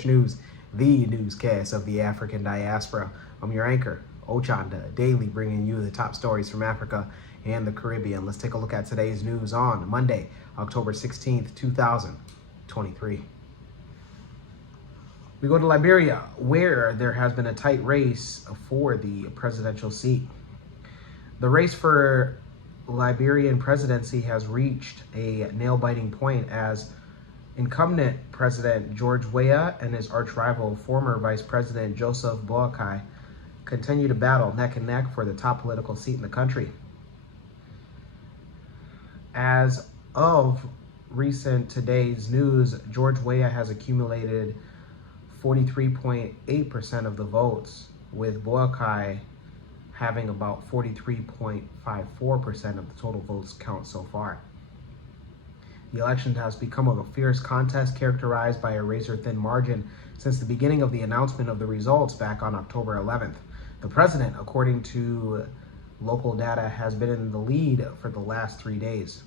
Kush News, the newscast of the African diaspora. I'm your anchor, Ochanda, daily bringing you the top stories from Africa and the Caribbean. Let's take a look at today's news on Monday, October 16th, 2023. We go to Liberia, where there has been a tight race for the presidential seat. The race for Liberian presidency has reached a nail-biting point as incumbent President George Weah and his arch-rival, former Vice President Joseph Boakai, continue to battle neck and neck for the top political seat in the country. As of today's news, George Weah has accumulated 43.8% of the votes, with Boakai having about 43.54% of the total votes count so far. The election has become a fierce contest characterized by a razor-thin margin since the beginning of the announcement of the results back on October 11th. The president, according to local data, has been in the lead for the last 3 days.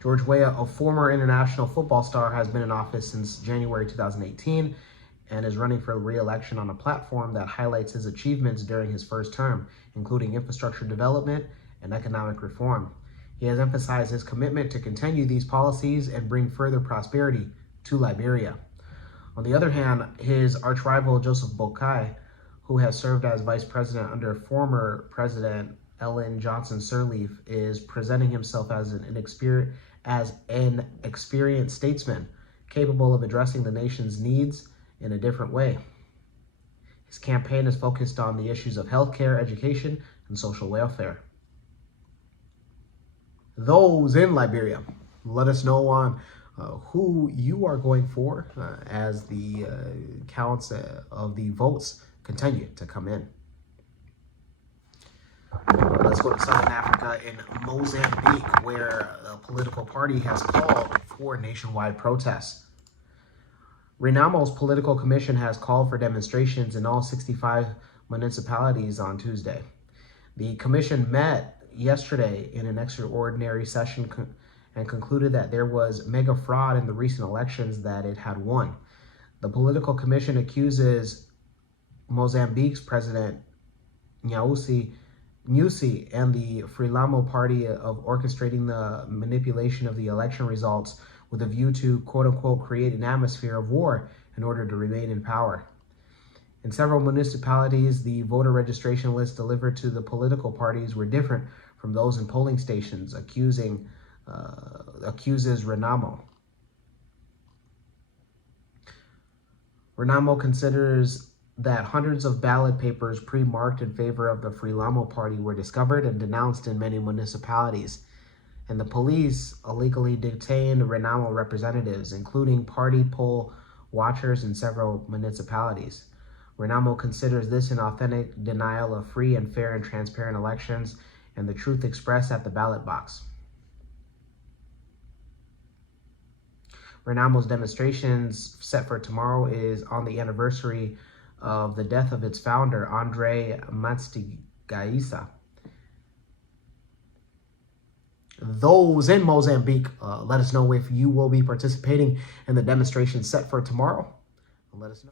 George Weah, a former international football star, has been in office since January 2018 and is running for re-election on a platform that highlights his achievements during his first term, including infrastructure development and economic reform. He has emphasized his commitment to continue these policies and bring further prosperity to Liberia. On the other hand, his arch-rival Joseph Boakai, who has served as vice president under former President Ellen Johnson Sirleaf, is presenting himself as an experienced statesman capable of addressing the nation's needs in a different way. His campaign is focused on the issues of healthcare, education, and social welfare. Those in Liberia, let us know on who you are going for as the counts of the votes continue to come in. Let's go to Southern Africa in Mozambique, where a political party has called for nationwide protests. Renamo's political commission has called for demonstrations in all 65 municipalities on Tuesday. The commission met yesterday in an extraordinary session and concluded that there was mega fraud in the recent elections that it had won. The political commission accuses Mozambique's president Nyusi and the Frelimo party of orchestrating the manipulation of the election results with a view to, quote-unquote, create an atmosphere of war in order to remain in power. In several municipalities, the voter registration lists delivered to the political parties were different from those in polling stations, accuses Renamo. Renamo considers that hundreds of ballot papers pre-marked in favor of the Frelimo party were discovered and denounced in many municipalities, and the police illegally detained Renamo representatives, including party poll watchers in several municipalities. Renamo considers this an authentic denial of free and fair and transparent elections and the truth expressed at the ballot box. Renamo's demonstrations set for tomorrow is on the anniversary of the death of its founder, Andre Matshidiso. Those in Mozambique, let us know if you will be participating in the demonstration set for tomorrow. Let us know.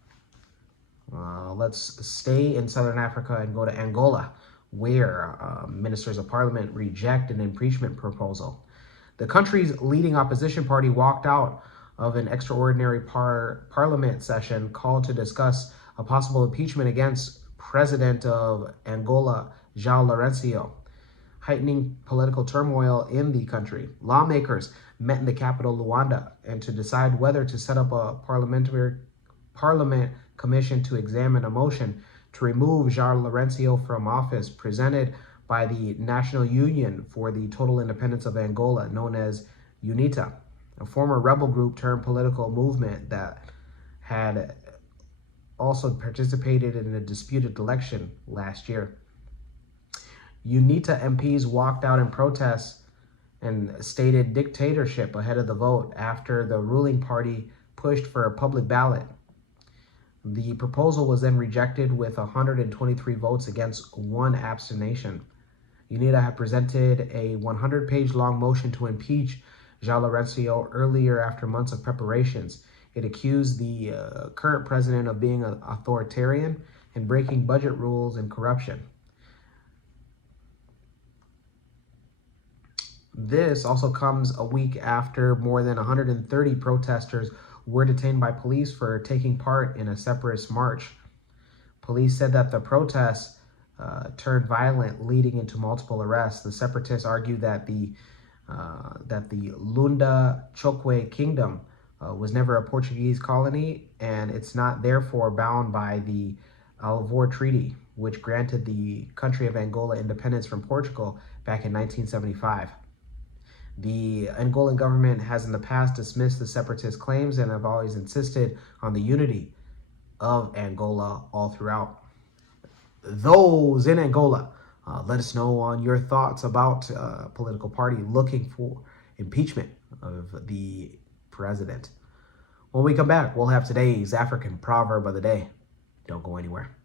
Let's stay in Southern Africa and go to Angola, where ministers of parliament reject an impeachment proposal. The country's leading opposition party walked out of an extraordinary parliament session called to discuss a possible impeachment against President of Angola, João Lourenço, heightening political turmoil in the country. Lawmakers met in the capital, Luanda, and to decide whether to set up a parliament commission to examine a motion to remove João Lourenço from office presented by the National Union for the Total Independence of Angola, known as UNITA, a former rebel group turned political movement that had also participated in a disputed election last year. UNITA MPs walked out in protest and stated dictatorship ahead of the vote after the ruling party pushed for a public ballot. The proposal was then rejected with 123 votes against 1 abstention. UNITA had presented a 100-page long motion to impeach João Lourenço earlier after months of preparations. It accused the current president of being an authoritarian and breaking budget rules and corruption. This also comes a week after more than 130 protesters were detained by police for taking part in a separatist march. Police said that the protests turned violent, leading into multiple arrests. The separatists argued that the Lunda Chokwe Kingdom was never a Portuguese colony, and it's not therefore bound by the Alvor Treaty, which granted the country of Angola independence from Portugal back in 1975. The Angolan government has in the past dismissed the separatist claims and have always insisted on the unity of Angola all throughout. Those in Angola, let us know on your thoughts about a political party looking for impeachment of the president. When we come back, we'll have today's African proverb of the day. Don't go anywhere.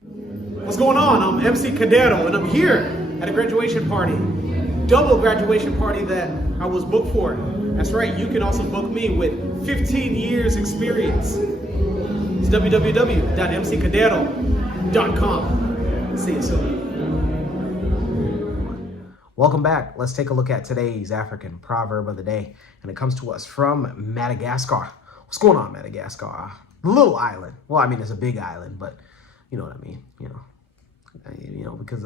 What's going on? I'm MC Cadero, and I'm here at a graduation party. Double graduation party that I was booked for. That's right, you can also book me with 15 years experience. It's www.mccadero.com. See you soon. Welcome back. Let's take a look at today's African proverb of the day. And it comes to us from Madagascar. What's going on, Madagascar? A little island. Well, I mean, it's a big island, but you know what I mean. Because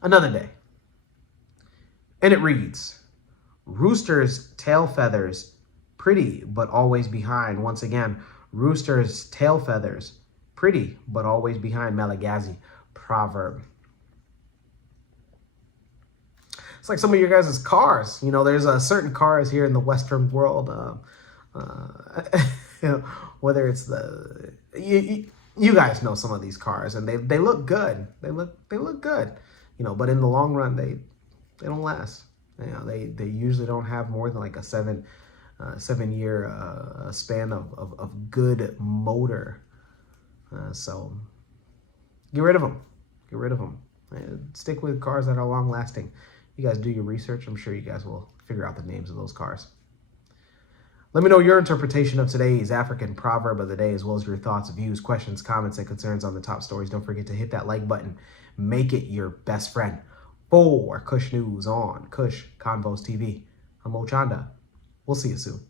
another day. And it reads, rooster's tail feathers, pretty but always behind. Once again, rooster's tail feathers, pretty but always behind. Malagasy proverb. It's like some of your guys' cars. There's certain cars here in the Western world, whether it's you guys know some of these cars, and they look good. They look good, but in the long run, they don't last. They usually don't have more than like a 7-year span of good motor. So get rid of them. Get rid of them. Stick with cars that are long lasting. You guys do your research. I'm sure you guys will figure out the names of those cars. Let me know your interpretation of today's African proverb of the day, as well as your thoughts, views, questions, comments, and concerns on the top stories. Don't forget to hit that like button. Make it your best friend. For Kush News on Kush Convos TV, I'm Ochanda. We'll see you soon.